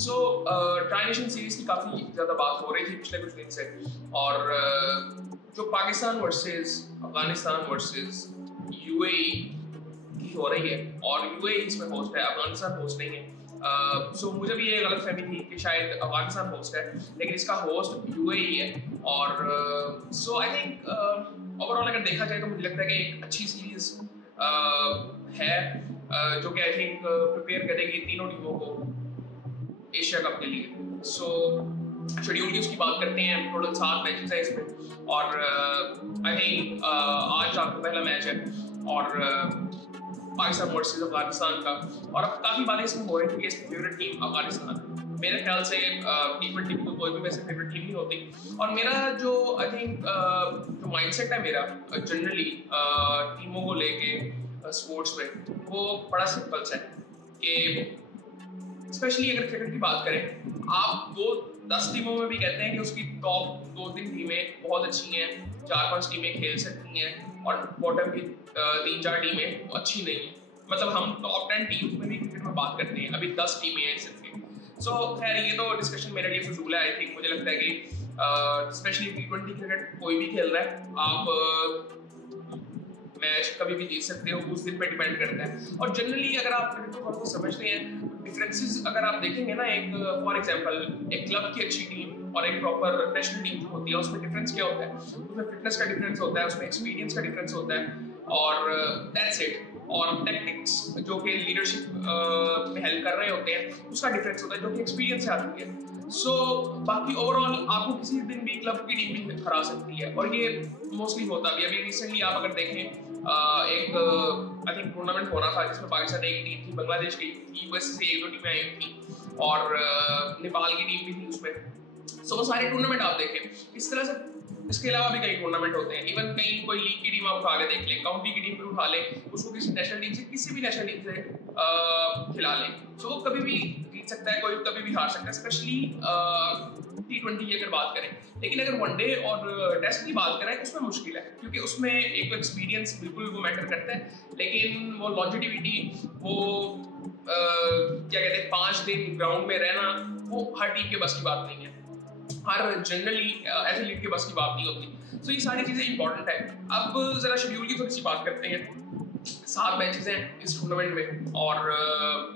सो transition series की काफ़ी ज़्यादा बात हो रही थी पिछले कुछ दिन से, और जो Pakistan versus Afghanistan versus UAE की हो रही है, और यूएई इसमें होस्ट है, अफगानिस्तान होस्ट नहीं है। सो मुझे भी ये गलतफहमी थी कि शायद अफगानिस्तान होस्ट है, लेकिन इसका होस्ट यूएई है। और सो आई थिंक ओवरऑल अगर देखा जाए तो मुझे लगता है कि एक अच्छी सीरीज है, जो कि आई थिंक प्रिपेयर करेगी तीनों टीमों को एशिया कप के लिए। सो शेड्यूल की उसकी बात करते हैं। टोटल 7 मैचेस हैं इसमें, और आई थिंक आज आपका पहला मैच है, और पाकिस्तान वर्सेस अफगानिस्तान का। और अब काफ़ी बातें इसमें हो रही थी कि इसकी फेवरेट टीम अफगानिस्तान। मेरे ख्याल से T20 की तो कोई भी वैसे फेवरेट टीम नहीं होती। और मेरा जो आई थिंक जो माइंडसेट है मेरा जनरली टीमों को लेके स्पोर्ट्स में, वो बड़ा सिंपल सा है कि स्पेशली अगर क्रिकेट की बात करें, आप 10 टीमों में भी कहते हैं कि उसकी टॉप 2-3 टीमें बहुत अच्छी हैं, 4-5 टीमें खेल सकती हैं, और बॉटम की 3-4 टीमें अच्छी नहीं है। मतलब हम टॉप 10 टीम्स में भी क्रिकेट में बात करते हैं, अभी 10 टीमें हैं सिर्फ। सो खैर ये तो डिस्कशन मेरे लिए फजूल है। आई थिंक मुझे लगता है कि स्पेशली T20 क्रिकेट कोई भी खेल रहा है, आप मैच कभी भी जीत सकते हो, उस दिन पे डिपेंड करता है। और जनरली अगर आप क्रिकेट को समझते हैं, डिफरेंसेस अगर आप देखेंगे ना, एक फॉर एग्जांपल एक क्लब की अच्छी टीम और एक प्रॉपर नेशनल टीम जो होती है, उसमें डिफरेंस क्या होता है? उसमें फिटनेस का डिफरेंस होता है, उसमें एक्सपीरियंस का डिफरेंस होता है, और दैट्स इट। और टैक्टिक्स जो कि लीडरशिप में हेल्प कर रहे होते हैं, उसका डिफरेंस होता है, जो कि एक्सपीरियंस से आती है। सो बाकी ओवरऑल आपको किसी दिन भी क्लब की टीम भी हरा सकती है, और ये मोस्टली होता भी। अभी रिसेंटली आप अगर देखें, एक आई थिंक टूर्नामेंट हो रहा था जिसमें पाकिस्तान एक टीम थी, बांग्लादेश की थी, यूएस से 1-2 टीमें आई थी, और नेपाल की टीम भी थी उसमें। सो वो सारे टूर्नामेंट आप देखें इस तरह से। इसके अलावा भी कई टूर्नामेंट होते हैं, इवन कहीं कोई लीग की टीम आप उठा के देख लें, काउंटी की टीम भी उठा लें, उसको किसी नेशनल टीम से, किसी भी नेशनल टीम से खिला लें, सो वो कभी भी जीत सकता है, कोई कभी भी हार सकता है, स्पेशली T20 की अगर बात करें। लेकिन अगर वनडे और टेस्ट की बात करें, उसमें मुश्किल है, क्योंकि उसमें एक तो एक्सपीरियंस बिल्कुल वो मैटर करता है, लेकिन वो लॉन्जेटिविटी, वो क्या कहते हैं 5 दिन ग्राउंड में रहना, वो हर टीम के बस की बात नहीं है, हर जनरली एथलीट के बस की बात नहीं होती। सो ये सारी चीज़ें इंपॉर्टेंट है। अब जरा शेड्यूल की थोड़ी सी बात करते हैं। 7 मैचेस हैं इस टूर्नामेंट में, और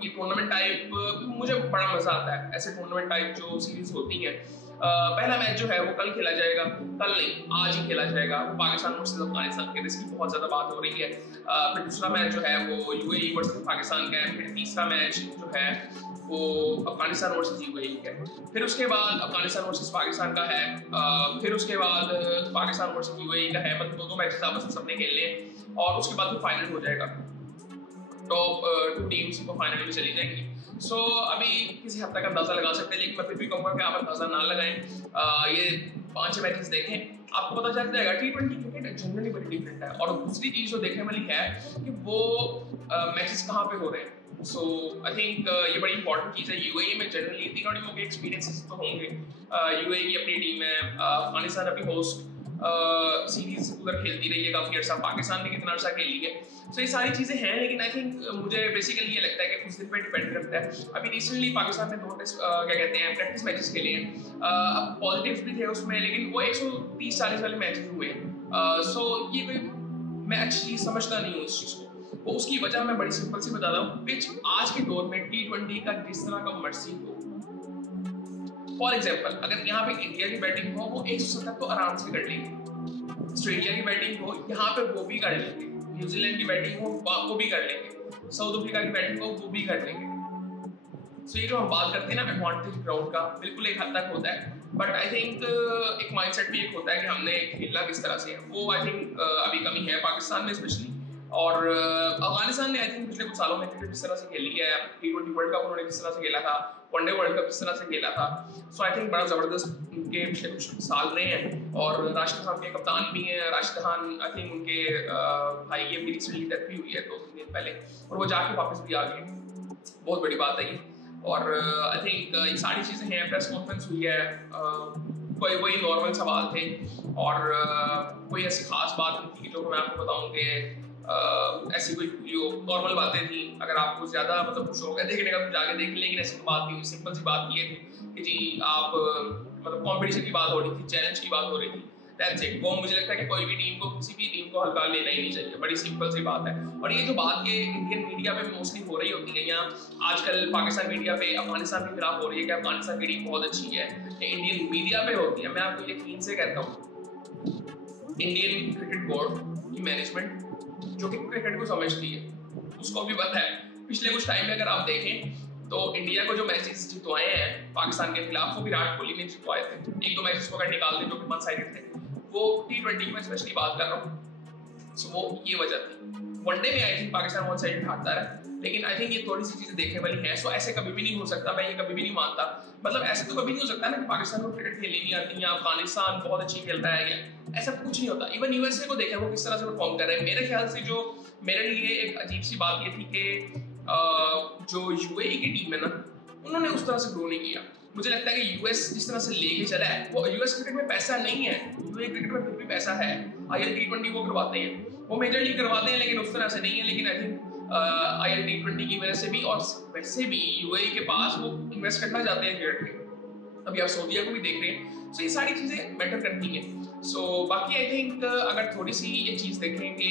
ये टूर्नामेंट टाइप मुझे बड़ा मजा आता है, ऐसे टूर्नामेंट टाइप जो सीरीज होती हैं। पहला मैच जो है वो कल खेला जाएगा, कल नहीं आज ही खेला जाएगा, पाकिस्तान वर्सेस अफगानिस्तान के, जिसकी बहुत ज्यादा बात हो रही है। फिर दूसरा मैच जो है वो यूएई वर्सेस पाकिस्तान का है। फिर तीसरा मैच जो है वो अफगानिस्तान वर्सेस यूएई है। फिर उसके बाद अफगानिस्तान वर्सेस पाकिस्तान का है। फिर उसके बाद पाकिस्तान वर्सेस यूएई का है। मतलब 2 मैचेस आपस में सबने खेलने हैं, और उसके बाद फाइनल हो जाएगा। टॉप 2 टीम्स वो फाइनल में चली जाएंगी। सो अभी किसी हद तक अंदाजा लगा सकते हैं, लेकिन मैं फिर भी कहूँगा कि आप अंदाजा ना लगाएं। ये 5-6 मैचेस देखें, आपको पता चल जाएगा। T20 क्रिकेट जनरली बड़ी डिफरेंट है। और दूसरी चीज जो देखने वाली है कि वो मैचेस कहाँ पे हो रहे हैं। सो आई थिंक ये बड़ी इंपॉर्टेंट चीज़ है। यूएई में जनरली तीनों टीमों के एक्सपीरियंसेस तो होंगे। यूएई की अपनी टीम है, अफगानिस्तान अभी होस्ट सीरीज उधर खेलती रही है काफी अर्सा, पाकिस्तान ने कितना अर्सा खेली है। सो ये सारी चीजें हैं, लेकिन आई थिंक मुझे बेसिकली ये लगता है कि कुछ दिन पे डिपेंड करता है। अभी रिसेंटली पाकिस्तान ने 2 टेस्ट क्या कहते हैं प्रैक्टिस मैचेस खेले हैं। अब पॉजिटिव्स भी थे उसमें, लेकिन वो 130-40 वाले मैचेस हुए हैं। सो ये कोई मैं अच्छी चीज समझता नहीं हूँ इस चीज को। वो उसकी वजह मैं बड़ी सिंपल सी बता रहा हूँ। पिच आज के दौर में T20 का जिस तरह का मर्जी हो, फॉर एग्जाम्पल अगर यहाँ पे इंडिया की बैटिंग हो, वो 170 तो आराम से कर लेंगे। ऑस्ट्रेलिया की बैटिंग हो, यहाँ पे वो भी कर लेंगे। न्यूजीलैंड की बैटिंग हो, वो भी कर लेंगे। साउथ अफ्रीका की बैटिंग हो, वो भी कर लेंगे। सो ये जो हम बात करते हैं ना एडवांटेज ग्राउंड का, बिल्कुल एक हद तक होता है। बट आई थिंक एक माइंडसेट भी एक होता है कि हमने खेलना किस तरह से है, वो आई थिंक अभी कमी है पाकिस्तान में स्पेशली। और अफगानिस्तान ने आई थिंक पिछले कुछ सालों में क्रिकेट किस तरह से खेली है, T20 वर्ल्ड कप उन्होंने किस तरह से खेला था, वनडे वर्ल्ड कप किस तरह से खेला था। सो आई थिंक बड़ा जबरदस्त उनके पिछले कुछ साल रहे हैं। और राशिद खान के कप्तान भी हैं। राशिद खान आई थिंक उनके भाई ये भी रिसेंटली डेथ भी हुई है 2-3 दिन पहले, और वो जाके वापस भी आ गए। बहुत बड़ी बात है ये। और आई थिंक ये सारी चीज़ें हैं। प्रेस कॉन्फ्रेंस हुई है, कोई वही नॉर्मल सवाल थे, और कोई ऐसी खास बात नहीं थी जो मैं आपको बताऊँ कि ऐसी कोई वीडियो, नॉर्मल बातें थी। अगर आपको ज्यादा मतलब शौक है देखने का तो जाके देख लें, लेकिन ऐसी बात नहीं हुई। सिंपल सी बात ये थी कि जी आप मतलब कंपटीशन की बात हो रही थी, चैलेंज की बात हो रही थी, दैट्स इट। वो मुझे लगता है कि कोई भी टीम को, किसी भी टीम को हल्का लेना ही नहीं चाहिए, बड़ी सिंपल सी बात है। और ये जो बात ये इंडियन मीडिया पे मोस्टली हो रही होती है, या आजकल पाकिस्तान मीडिया पे अफगानिस्तान के खिलाफ हो रही है कि अफगानिस्तान की टीम बहुत अच्छी है, इंडियन मीडिया पे होती है, मैं आपको यकीन से कहता हूँ इंडियन क्रिकेट बोर्ड की मैनेजमेंट जो कि क्रिकेट को समझती है, उसको भी पता है। पिछले कुछ टाइम में अगर आप देखें तो इंडिया को जो मैचेस जितवाए हैं पाकिस्तान के खिलाफ, वो विराट कोहली ने जितवाए थे। एक दो मैचेस को अगर निकाल दें जो कि वन साइडेड थे, वो T20 में स्पेशली बात कर रहा हूँ। सो वो ये वजह थी। वनडे में I think Pakistan one sided हारता है, लेकिन आई थिंक ये थोड़ी सी चीजें देखने वाली हैं। सो ऐसे कभी भी नहीं हो सकता, मैं ये कभी भी नहीं मानता। मतलब ऐसे तो कभी नहीं हो सकता ना कि पाकिस्तान को क्रिकेट खेलनी नहीं आती या अफगानिस्तान बहुत अच्छी खेलता है, या ऐसा कुछ नहीं होता। इवन यूएसए को देखें वो किस तरह से परफॉर्म कर रहे हैं। मेरे ख्याल से जो मेरे लिए एक अजीब सी बात ये थी कि जो यूएई की टीम है ना, उन्होंने उस तरह से ग्रो नहीं किया। मुझे लगता है कि यूएस जिस तरह से लेके चला है, वो यूएस क्रिकेट में पैसा नहीं है, यूएई क्रिकेट में फिर भी पैसा है। IL T20 वो करवाते हैं, वो मेजर लीग करवाते हैं, लेकिन उस तरह से नहीं है। लेकिन आई थिंक IL T20 की वजह से भी और वैसे भी यूएई के पास वो इन्वेस्ट करना चाहते हैं क्रिकेट में। अभी आप सऊदीया को भी देख रहे हैं। सो ये सारी चीजें मैटर करती हैं। सो बाकी आई थिंक अगर थोड़ी सी ये चीज देखें कि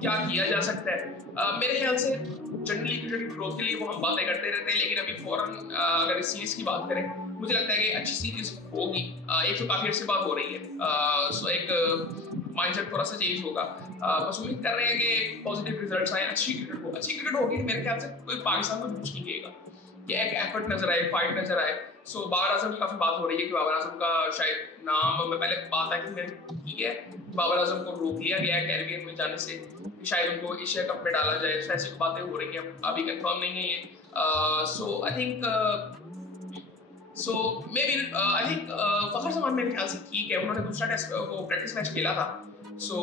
क्या किया जा सकता है, मेरे ख्याल से जनरली क्रिकेट की ग्रोथ के लिए वो हम बातें करते रहते हैं, लेकिन अभी फौरन अगर इस सीरीज की बात करें, मुझे लगता है कि अच्छी सीरीज होगी। एक तो काफी अच्छी बात हो रही है, सो एक माइंडसेट थोड़ा सा चेंज होगा। बस उम्मीद कर रहे हैं कि पॉजिटिव रिजल्ट्स आए, अच्छी क्रिकेट होगी। मेरे ख्याल से कोई पाकिस्तान को कुछ नहीं कहेगा, कि एक एफर्ट नजर आए, फाइट नजर आए। सो बाबर आजम की काफी बात हो रही है कि बाबर आजम का शायद नाम, मैं पहले बात आई थी मेरी की है, बाबर आजम को रोक लिया गया है कैरिबियन में जाने से, शायद उनको एशिया कप में डाला जाए। ऐसी बातें हो रही हैं, अभी कंफर्म नहीं है ये। सो आई थिंक आई थिंक फखर जमान मेरे ख्याल से ठीक है, उन्होंने दूसरा टेस्ट वो प्रैक्टिस मैच खेला था, सो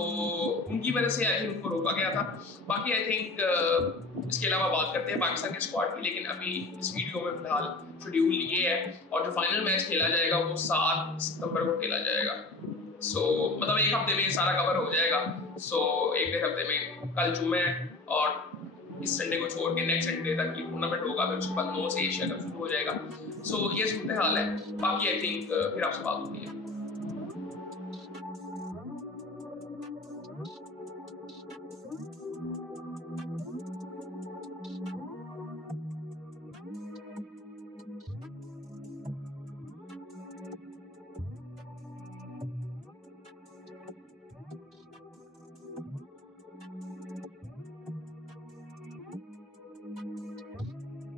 उनकी वजह से आई थिंक उनको रोका गया था। बाकी आई थिंक इसके अलावा बात करते हैं पाकिस्तान के स्क्वाड की, लेकिन अभी इस वीडियो में फिलहाल शेड्यूल ये है, और जो फाइनल मैच खेला जाएगा वो 7 सितंबर को खेला जाएगा। सो मतलब एक हफ्ते में ये सारा कवर हो जाएगा। सो एक डेढ़ हफ्ते में, कल जुम्मे और इस संडे को छोड़ के नेक्स्ट संडे तक ये टूर्नामेंट होगा, फिर उसके बाद 9 से एशिया कप शुरू हो जाएगा। सो ये सूरत हाल है। बाकी आई थिंक फिर आपसे बात होती है।